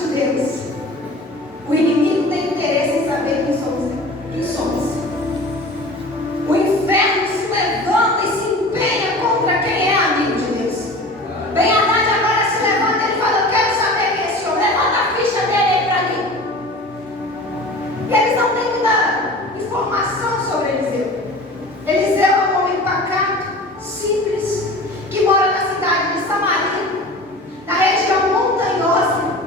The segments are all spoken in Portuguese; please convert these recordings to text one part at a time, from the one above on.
de Deus, o inimigo tem interesse em saber quem somos. O inferno se levanta e se empenha contra quem é amigo de Deus. Bem Haddad agora se levanta e fala: eu quero saber quem é esse homem. Levanta a ficha dele aí para mim. E eles não têm muita informação sobre Eliseu. Eliseu é um homem pacato, simples, que mora na cidade de Samaria, na região montanhosa.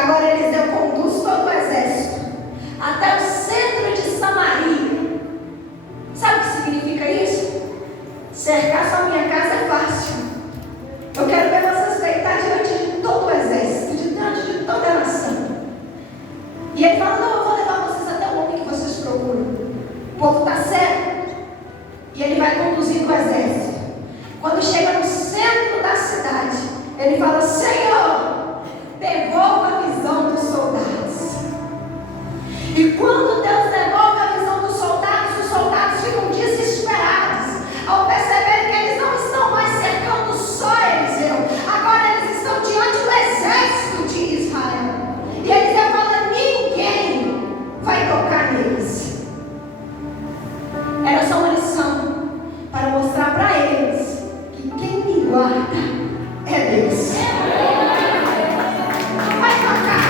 agora Eliseu conduz todo o exército até o centro de Samaria. Sabe o que significa isso? Cercar só minha casa é fácil. Eu quero ver vocês deitar diante de todo o exército, diante de toda a nação. E ele fala: não, eu vou levar vocês até o homem que vocês procuram. O povo está cego. E ele vai conduzir o exército. Quando chega no centro da cidade, ele fala: Senhor, devolva a visão dos soldados. E quando Deus devolve a visão dos soldados, os soldados ficam desesperados ao perceber que eles não estão mais cercando só Eliseu. Agora eles estão diante do exército de Israel. E Eliseu fala: ninguém vai tocar neles. Era só uma lição para mostrar para eles que quem me guarda é Deus. Não vai tocar.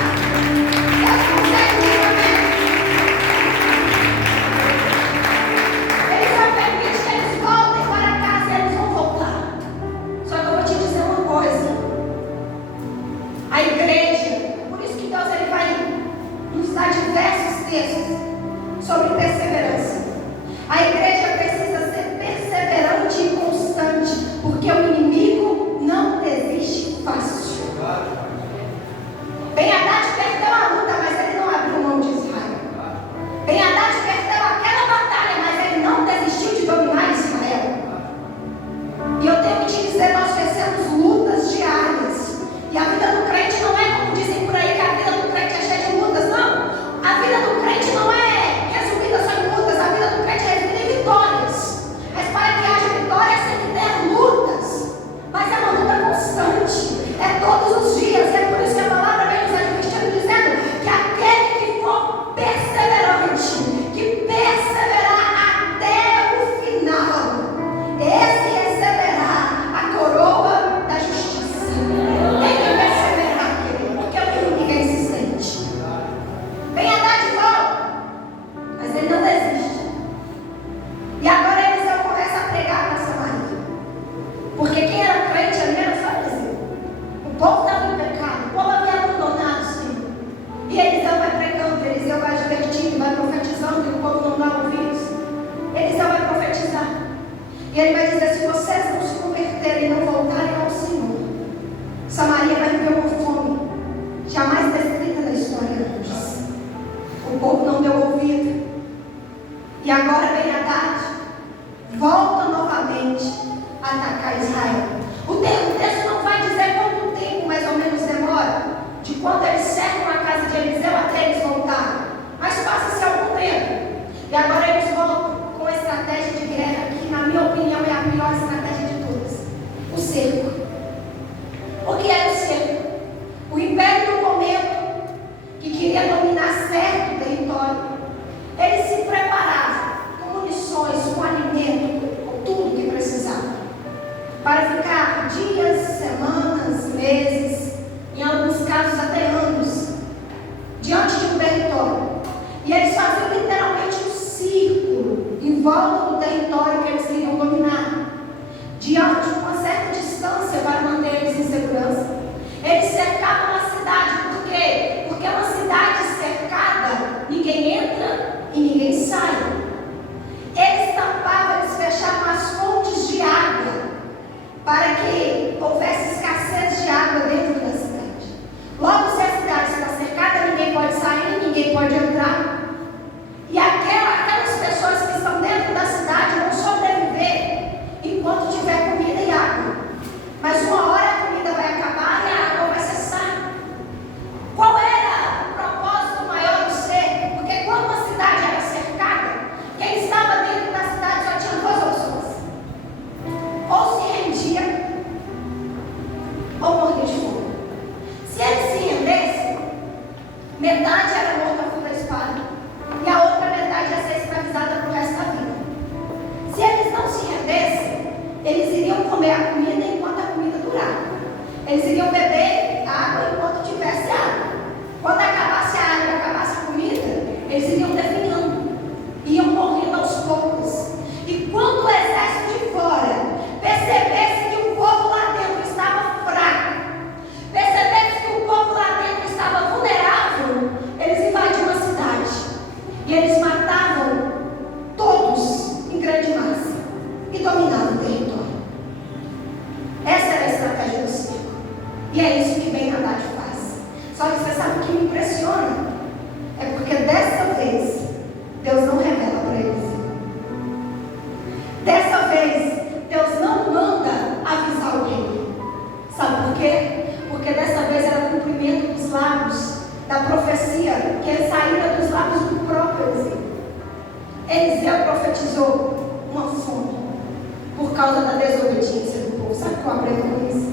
Deus consegue dizer amém. Ele só permite que eles voltem para casa e eles vão voltar. Só que eu vou te dizer uma coisa. A igreja, por isso que Deus ele vai nos dar diversos textos sobre perseverança. A igreja precisa ser perseverante e constante, porque o inimigo não desiste fácil. Ben-Hadad perdeu a luta, mas ele não abriu mão de Israel. Ben-Hadad perdeu aquela batalha, mas ele não desistiu de dominar Israel. E eu tenho que te dizer, nós vencemos lutas diárias. E a vida do crente não é como dizem por aí, que a vida do crente é cheia de lutas. Não, a vida do crente não é resumida só em lutas. A vida do crente é resumida em vitórias. Mas para que haja vitórias tem que ter lutas. Mas é uma luta constante. É todos os dias. É por isso que a palavra vem nos advertindo, dizendo que aquele que for perseverante, que perseverar até o final, esse receberá a coroa da justiça. Tem que perseverar, querido, porque o inimigo é insistente. Ben-Hadad volta, mas ele não desiste. E agora Eliseu começa a pregar para Samaria. Porque quem era crente ali era só Eliseu. O povo estava em pecado, o povo havia abandonado o Senhor. E Eliseu vai pregando, Eliseu vai advertindo, vai profetizando, e o povo não dá ouvidos. Eliseu vai profetizar. E ele vai dizer: se vocês não se converterem e não voltarem ao Senhor, Samaria vai viver uma fome jamais descrita na história antes. O povo não deu ouvido. E agora Ben-Hadad volta novamente a atacar Israel. O texto não vai dizer quanto tempo mais ou menos demora, de quando eles cercam a casa de Eliseu até eles voltarem. Mas passa-se algum tempo. E agora eles voltam com a estratégia de guerra, que na minha opinião é a pior estratégia de todas: o cerco. O que era o cerco? O império no momento que queria dominar certo território, ele se preparava com munições, com alimento, com tudo que precisava, para ficar dias, semanas, meses, em alguns casos até anos, diante de um território. E eles faziam literalmente um círculo em volta do território que eles queriam dominar, diante de uma certa distância para manter eles em segurança. Eles cercavam a cidade. Por quê? Porque uma cidade cercada, ninguém entra e ninguém sai. Eles tampavam, eles fechavam as fontes de água para que houvesse escassez de água dentro da cidade. Logo, se a cidade está cercada, ninguém pode sair, ninguém pode entrar. E aquelas pessoas que estão dentro da cidade vão sobreviver enquanto tiver comida e água. Mas uma hora a comida vai acabar e a água vai cessar. Qual era o propósito maior do cerco? Porque quando uma cidade era cercada, quem estava dentro da cidade só tinha duas opções: ou se rendia ou morria de fome. Se ele se rendesse, metade era morta por uma espada e a outra metade ia ser escravizada para o resto da vida. Se eles não se rendessem, eles iriam comer a comida enquanto a comida durava. Eles iriam beber água enquanto tivesse água. Quando acabasse a água e acabasse a comida, eles iriam definhando, iam morrendo aos poucos. E quando o exército de fora percebesse que o povo lá dentro estava fraco, percebesse que o povo lá dentro estava vulnerável, E é isso que Ben Haddad faz. Só que você sabe o que me impressiona? É porque dessa vez, Deus não revela para eles. Dessa vez, Deus não manda avisar o rei. Sabe por quê? Porque dessa vez era cumprimento dos lábios da profecia que saíra dos lábios do próprio Eliseu. Eliseu profetizou uma fome por causa da desobediência do povo. Sabe o que eu aprendo com isso?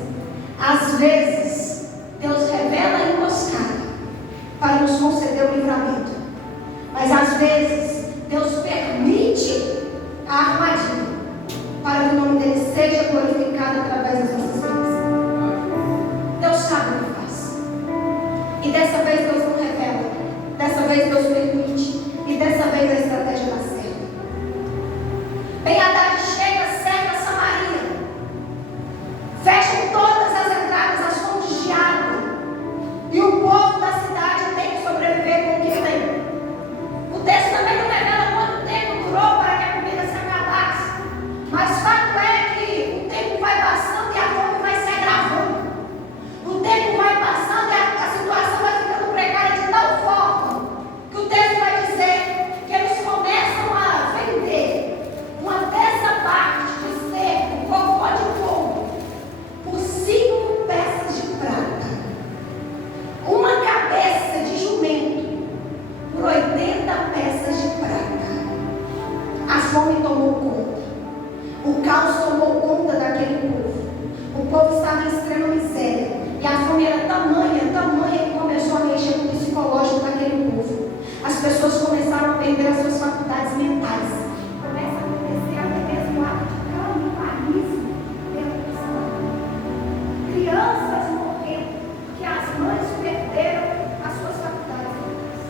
Às vezes, Deus revela a emboscada para nos conceder o livramento. Mas às vezes, Deus permite a armadilha para que o nome dele seja glorificado através das nossas vidas. Deus sabe o que faz. E dessa vez Deus não revela. Dessa vez Deus permite. E dessa vez a estratégia dá certo. Ben Haddad chega, cerca Samaria. Fecham todas as entradas, as fontes de água. E o povo da cidade tem que sobreviver com o que tem. O texto também não revela quanto tempo durou para que a comida se acabasse. Mas fato é que o tempo vai passando e a fome vai se agravando. O tempo vai passando e a situação vai ficando precária de tal forma que o texto vai dizer que eles começam a vender uma dessa parte de cerco, cocô de fogo, por 5 peças de prata, uma cabeça de jumento por 80 peças de prata. A fome tomou conta. O caos tomou conta daquele povo. O povo estava em extrema miséria. E a fome era tamanha que começou a mexer no psicológico daquele povo. As pessoas começaram a perder as suas faculdades mentais. Começa a acontecer até mesmo o ato de canibalismo dentro do salão. Crianças morrendo, que as mães perderam as suas faculdades mentais.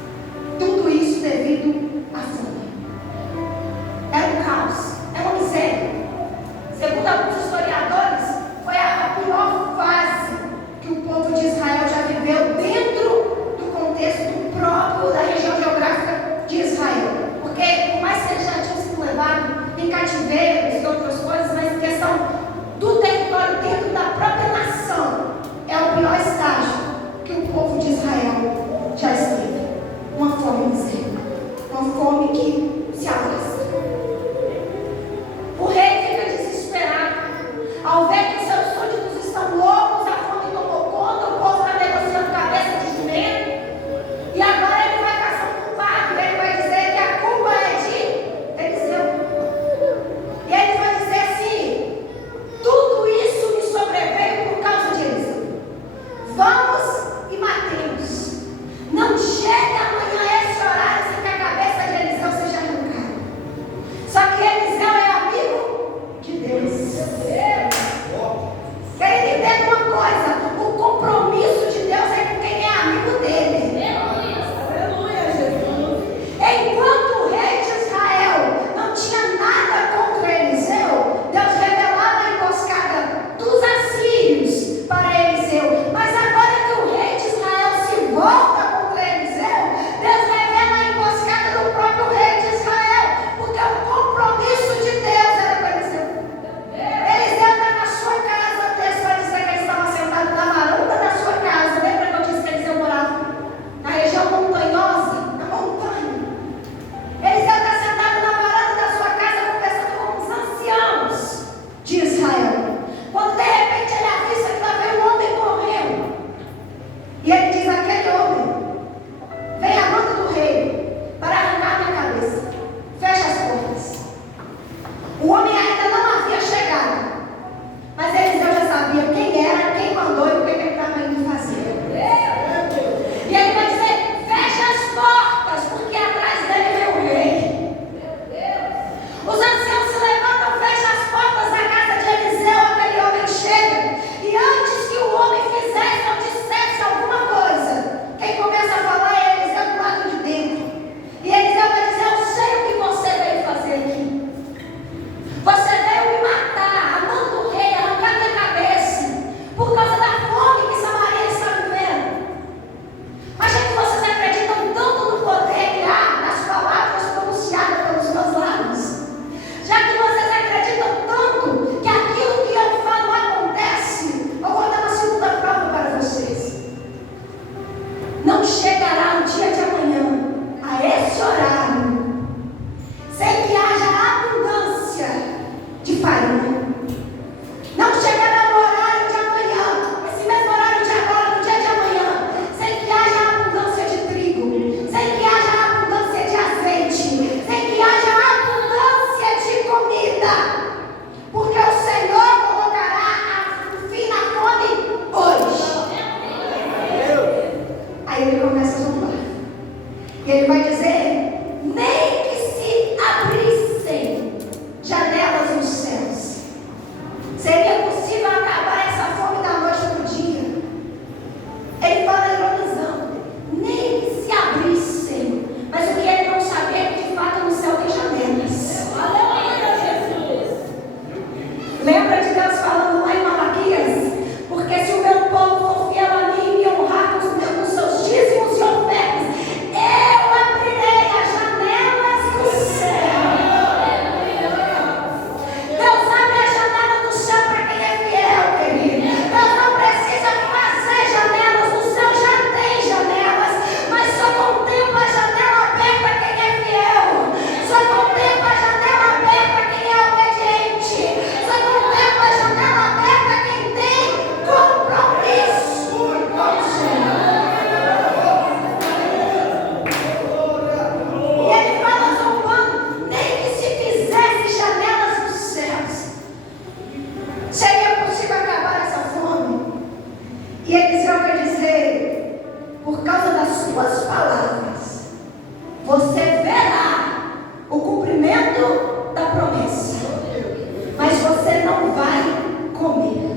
Tudo isso devido à fome. É um caos, é uma miséria. Segundo alguns historiadores, foi a pior fase que o povo de Israel já viveu dentro do contexto próprio da região geográfica de Israel. Porque, por mais que eles já tinham sido levados em cativeiros e outras coisas, mas em questão do território dentro da própria nação, Ele vai dizer: nem que se abrissem janelas nos céus. Seria possível acabar essa fome da noite para o dia. Ele fala ironizando: nem que se abrissem. Mas o que ele não sabia é que de fato no céu tem janelas. Aleluia, Jesus! Lembra de Deus falando lá em Malaquias? Porque se o meu povo for fiel a mim e me honrar com os seus dízimos e ofertas, eu abrirei as janelas do céu. Deus abre a janela do céu para quem é fiel, querido. Deus não precisa fazer janelas do céu, já tem janelas, mas só contempla a janela aberta quem é fiel. Só contempla a janela aberta quem é obediente. Só contempla a janela aberta quem tem compromisso com o Senhor. E ele fala zombando: nem que se fizesse janelas dos céus, seria possível acabar essa fome. E Eliseu vai dizer: por causa das suas palavras, você verá o cumprimento da promessa, mas você não vai comer.